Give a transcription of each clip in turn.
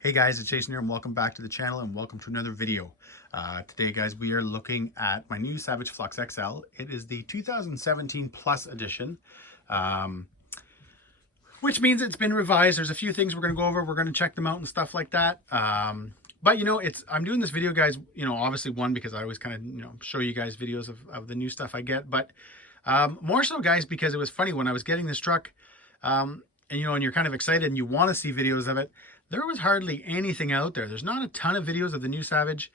Hey guys, it's Jason here and welcome back to the channel and welcome to another video. Today guys, we are looking at my new Savage Flux XL. It is the 2017 Plus edition, which means it's been revised. There's a few things we're going to go over. We're going to check them out and stuff like that. But I'm doing this video guys, obviously one, because I always kind of, show you guys videos of the new stuff I get. But more so guys, because it was funny when I was getting this truck, and you're kind of excited and you want to see videos of it. There was hardly anything out there. There's not a ton of videos of the new Savage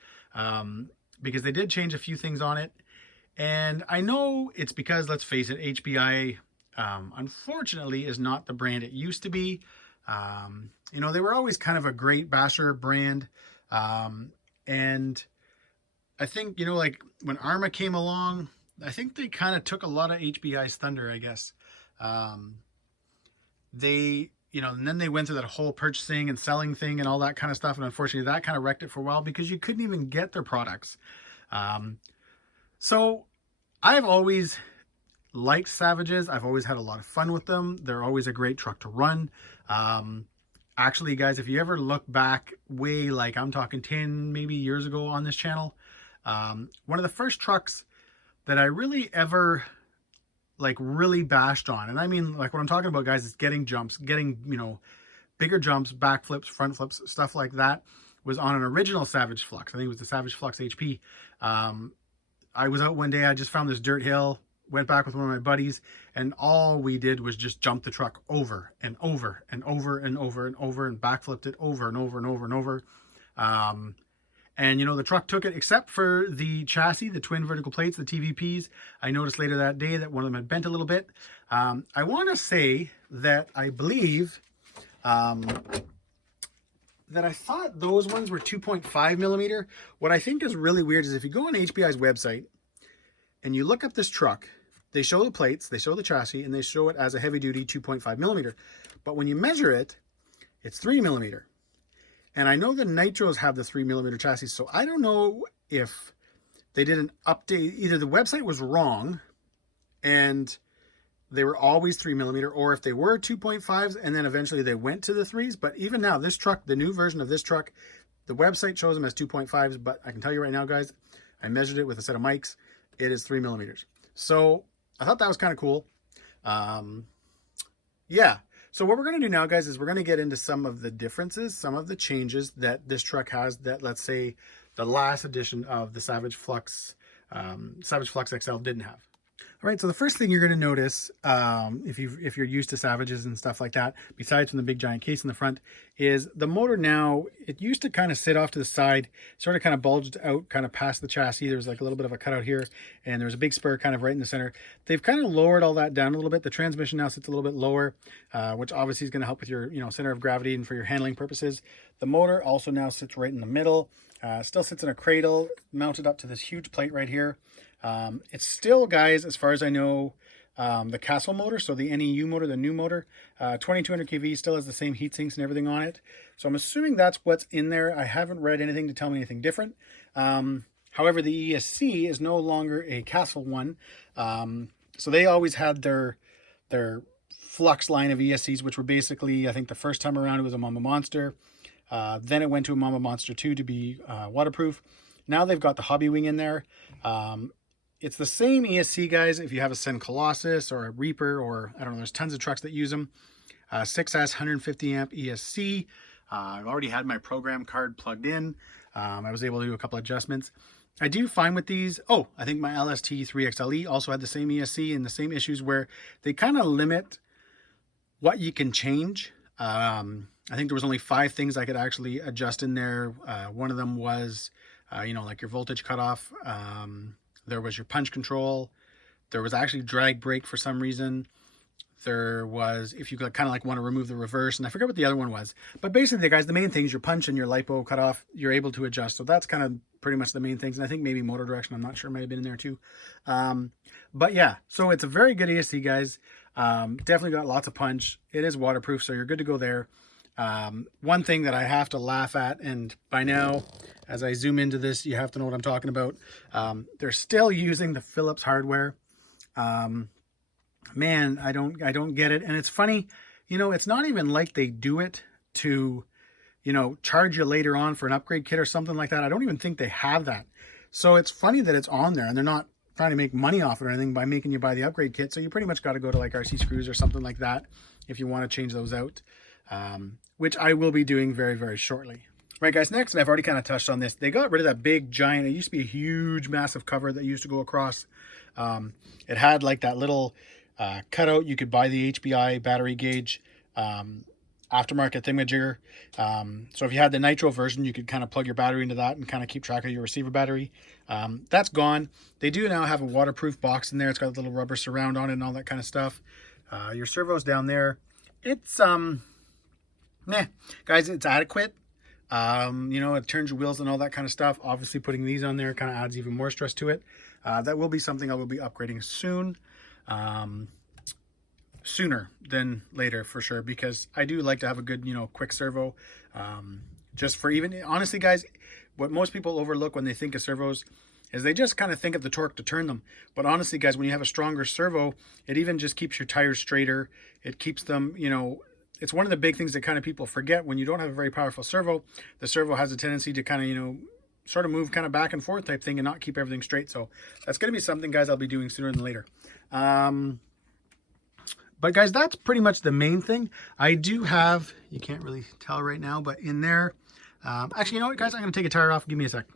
because they did change a few things on it. And I know it's because, let's face it, HBI unfortunately is not the brand it used to be. They were always kind of a great basher brand. And I think, like when Arma came along, I think they kind of took a lot of HBI's thunder, I guess. And then they went through that whole purchasing and selling thing and all that kind of stuff. And unfortunately, that kind of wrecked it for a while because you couldn't even get their products. So I've always liked Savages. I've always had a lot of fun with them. They're always a great truck to run. Actually, guys, if you ever look back way, like I'm talking 10, maybe years ago on this channel, one of the first trucks that I really ever really bashed on, and I mean, like, what I'm talking about guys is getting jumps, getting bigger jumps, back flips, front flips, stuff like that, was on an original Savage Flux. I think it was the Savage Flux HP. I was out one day, I just found this dirt hill, went back with one of my buddies, and all we did was just jump the truck over and over and over and over and over and backflipped it over and over and over and over. And the truck took it, except for the chassis, the twin vertical plates, the TVPs. I noticed later that day that one of them had bent a little bit. I want to say that I believe that I thought those ones were 2.5 millimeter. What I think is really weird is if you go on HBI's website and you look up this truck, they show the plates, they show the chassis, and they show it as a heavy duty 2.5 millimeter. But when you measure it, it's 3 millimeter. And I know the Nitros have the 3 millimeter chassis, so I don't know if they did an update. Either the website was wrong and they were always 3 millimeter, or if they were 2.5s and then eventually they went to the 3s. But even now, this truck, the new version of this truck, the website shows them as 2.5s, but I can tell you right now, guys, I measured it with a set of mics. It is 3 millimeters. So I thought that was kind of cool. Yeah. So what we're going to do now, guys, is we're going to get into some of the differences, some of the changes that this truck has that, let's say, the last edition of the Savage Flux XL didn't have. All right, so the first thing you're going to notice, if you're used to Savages and stuff like that, besides from the big giant case in the front, is the motor now, it used to kind of sit off to the side, sort of kind of bulged out, kind of past the chassis. There's like a little bit of a cutout here, and there's a big spur kind of right in the center. They've kind of lowered all that down a little bit. The transmission now sits a little bit lower, which obviously is going to help with your center of gravity and for your handling purposes. The motor also now sits right in the middle. Still sits in a cradle, mounted up to this huge plate right here. It's still, guys, as far as I know, the Castle motor, so the NEU motor, the new motor, 2200 kV, still has the same heat sinks and everything on it. So I'm assuming that's what's in there. I haven't read anything to tell me anything different. However, the ESC is no longer a Castle one. So they always had their Flux line of ESCs, which were basically, I think the first time around it was a Mama Monster. Then it went to a Mama Monster 2 to be waterproof. Now they've got the Hobby Wing in there. It's the same ESC, guys, if you have a Sen Colossus or a Reaper, or I don't know, there's tons of trucks that use them. 6S 150 amp ESC. I've already had my program card plugged in. I was able to do a couple adjustments. I do find with these, I think my LST 3XLE also had the same ESC and the same issues where they kind of limit what you can change. I think there was only 5 things I could actually adjust in there. One of them was, like your voltage cutoff. There was your punch control. There was actually drag brake for some reason. There was, if you kind of like want to remove the reverse, and I forget what the other one was. But basically, guys, the main things, your punch and your lipo cutoff, you're able to adjust. So that's kind of pretty much the main things. And I think maybe motor direction, I'm not sure, might have been in there too. But yeah, so it's a very good ESC, guys. Definitely got lots of punch. It is waterproof, so you're good to go there. One thing that I have to laugh at, and by now, as I zoom into this, you have to know what I'm talking about. They're still using the Phillips hardware. Man, I don't get it. And it's funny, it's not even like they do it to you know, charge you later on for an upgrade kit or something like that. I don't even think they have that. So it's funny that it's on there, and they're not trying to make money off it or anything by making you buy the upgrade kit. So you pretty much got to go to like RC Screws or something like that if you want to change those out, which I will be doing very, very shortly. Right, guys, next, and I've already kind of touched on this, they got rid of that big giant, it used to be a huge massive cover that used to go across. It had like that little cutout. You could buy the HBI battery gauge aftermarket thingamajigger. So if you had the nitro version, you could kind of plug your battery into that and kind of keep track of your receiver battery. That's gone. They do now have a waterproof box in there. It's got a little rubber surround on it and all that kind of stuff. Your servo's down there. It's meh, guys, it's adequate. You know, it turns your wheels and all that kind of stuff. Obviously putting these on there kind of adds even more stress to it. That will be something I will be upgrading soon. Sooner than later for sure, because I do like to have a good, you know, quick servo. Just for even, honestly guys, what most people overlook when they think of servos is they just kind of think of the torque to turn them. But honestly guys, when you have a stronger servo, it even just keeps your tires straighter. It keeps them, you know, it's one of the big things that kind of people forget. When you don't have a very powerful servo, the servo has a tendency to kind of, you know, sort of move kind of back and forth type thing and not keep everything straight. So that's going to be something, guys, I'll be doing sooner than later. But guys, that's pretty much the main thing. I do have, you can't really tell right now, but in there, actually, you know what, guys, I'm going to take a tire off. Give me a sec.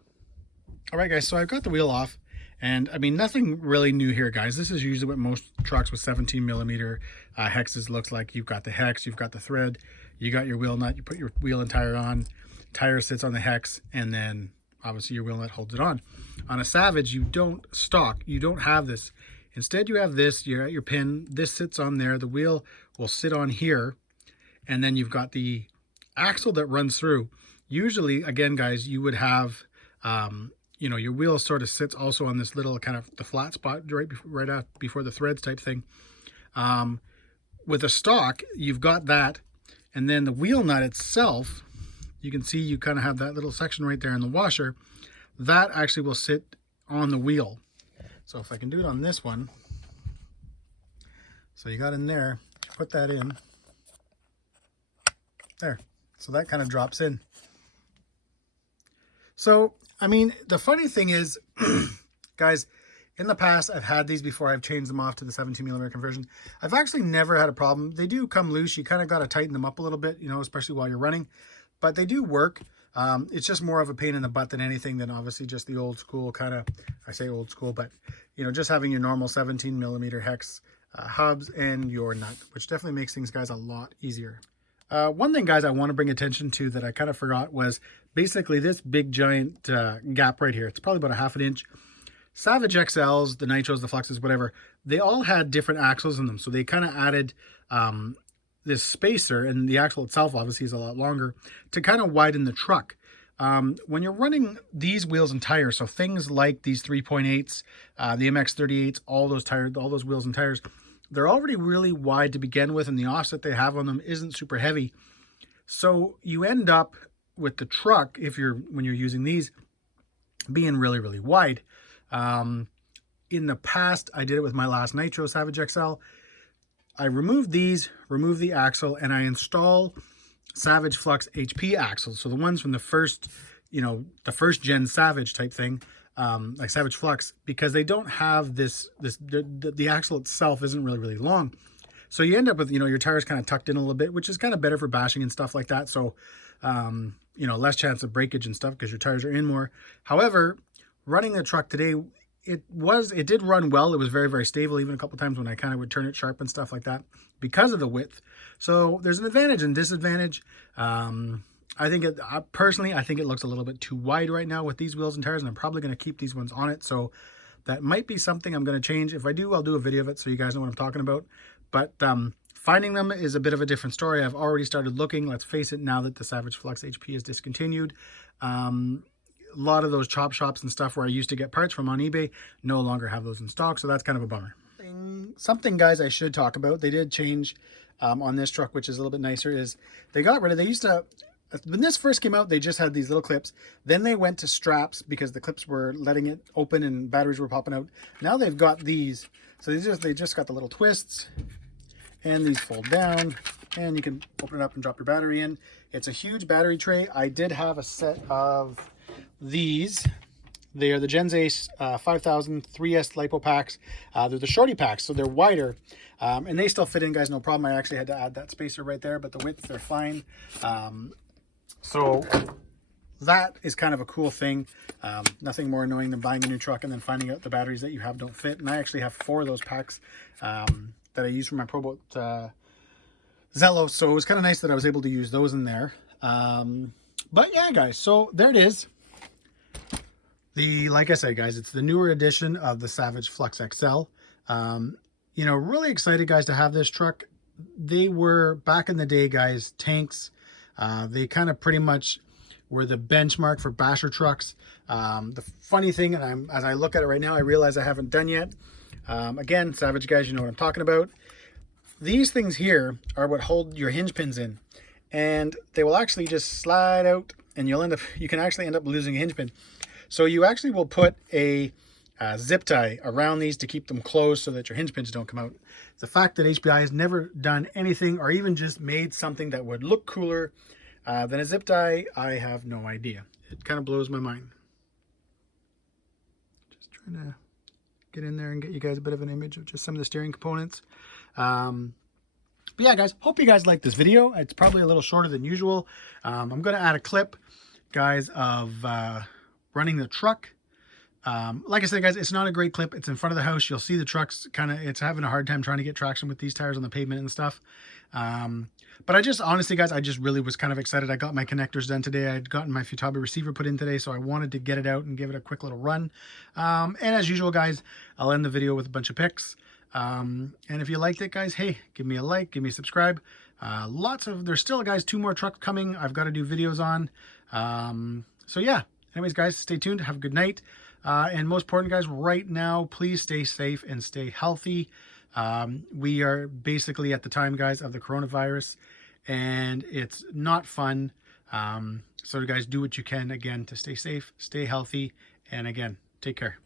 All right, guys, so I've got the wheel off. And I mean, nothing really new here, guys. This is usually what most trucks with 17 millimeter hexes looks like. You've got the hex, you've got the thread, you got your wheel nut, you put your wheel and tire on, tire sits on the hex, and then obviously your wheel nut holds it on. On a Savage, you don't have this. Instead, you have this, you're at your pin, this sits on there, the wheel will sit on here, and then you've got the axle that runs through. Usually, again, guys, you would have, you know, your wheel sort of sits also on this little kind of the flat spot right before the threads type thing. With a stock, you've got that, and then the wheel nut itself, you can see you kind of have that little section right there in the washer. That actually will sit on the wheel. So if I can do it on this one, so you got in there, put that in, there. So that kind of drops in. So, I mean, the funny thing is, guys, in the past, I've had these before. I've changed them off to the 17 millimeter conversion. I've actually never had a problem. They do come loose. You kind of got to tighten them up a little bit, you know, especially while you're running. But they do work. It's just more of a pain in the butt than anything than obviously just the old school kind of, I say old school, but, you know, just having your normal 17 millimeter hex hubs and your nut, which definitely makes things, guys, a lot easier. One thing, guys, I want to bring attention to that I kind of forgot was basically this big giant gap right here. It's probably about a ½ inch. Savage XLs, the Nitros, the Fluxes, whatever, they all had different axles in them. So they kind of added this spacer, and the axle itself obviously is a lot longer, to kind of widen the truck. When you're running these wheels and tires, so things like these 3.8s, the MX38s, all those tires, all those wheels and tires, they're already really wide to begin with, and the offset they have on them isn't super heavy. So you end up with the truck, when you're using these, being really, really wide. In the past, I did it with my last Nitro Savage XL. I removed these, removed the axle, and I install Savage Flux HP axles. So the ones from the first, you know, the first gen Savage type thing, like Savage Flux, because they don't have the axle itself isn't really, really long. So you end up with, you know, your tires kind of tucked in a little bit, which is kind of better for bashing and stuff like that. So, you know, less chance of breakage and stuff because your tires are in more. However, running the truck today, it did run well. It was very, very stable, even a couple times when I kind of would turn it sharp and stuff like that because of the width. So there's an advantage and disadvantage. I think personally, I think it looks a little bit too wide right now with these wheels and tires, and I'm probably going to keep these ones on it. So that might be something I'm going to change. If I do, I'll do a video of it so you guys know what I'm talking about. But finding them is a bit of a different story. I've already started looking. Let's face it, now that the Savage Flux HP is discontinued, a lot of those chop shops and stuff where I used to get parts from on eBay no longer have those in stock, so that's kind of a bummer. Something, guys, I should talk about. They did change on this truck, which is a little bit nicer, is they got rid of, they used to, when this first came out, they just had these little clips. Then they went to straps because the clips were letting it open and batteries were popping out. Now they've got these. So they just got the little twists, and these fold down. and you can open it up and drop your battery in. It's a huge battery tray. I did have a set of these. They are the Gens Ace 5000 3S LiPo packs. They're the shorty packs, so they're wider, and they still fit in, guys, no problem. I actually had to add that spacer right there, but the width, they're fine. So that is kind of a cool thing. Nothing more annoying than buying a new truck and then finding out the batteries that you have don't fit. And I actually have 4 of those packs that I use for my ProBoat Zello, so it was kind of nice that I was able to use those in there. But yeah, guys, so there it is. Like I said, guys, it's the newer edition of the Savage Flux XL. You know, really excited, guys, to have this truck. They were, back in the day, guys, tanks. They kind of pretty much were the benchmark for basher trucks. The funny thing, and as I look at it right now, I realize I haven't done yet. Again, Savage guys, you know what I'm talking about. These things here are what hold your hinge pins in, and they will actually just slide out, and you can actually end up losing a hinge pin. So you actually will put a zip tie around these to keep them closed so that your hinge pins don't come out. The fact that HBI has never done anything or even just made something that would look cooler than a zip tie, I have no idea. It kind of blows my mind. Just trying to get in there and get you guys a bit of an image of just some of the steering components. But yeah, guys, hope you guys like this video. It's probably a little shorter than usual. I'm going to add a clip, guys, of running the truck. Like I said, guys, it's not a great clip. It's in front of the house. You'll see the truck's it's having a hard time trying to get traction with these tires on the pavement and stuff. But I just, honestly, guys, I just really was kind of excited. I got my connectors done today. I'd gotten my Futaba receiver put in today, so I wanted to get it out and give it a quick little run. And as usual, guys, I'll end the video with a bunch of pics. And if you liked it, guys, hey, give me a like, give me a subscribe. There's still, guys, 2 more trucks coming I've got to do videos on. So yeah, anyways, guys, stay tuned. Have a good night. And most important, guys, right now, please stay safe and stay healthy. We are basically at the time, guys, of the coronavirus, and it's not fun. So guys, do what you can, again, to stay safe, stay healthy, and again, take care.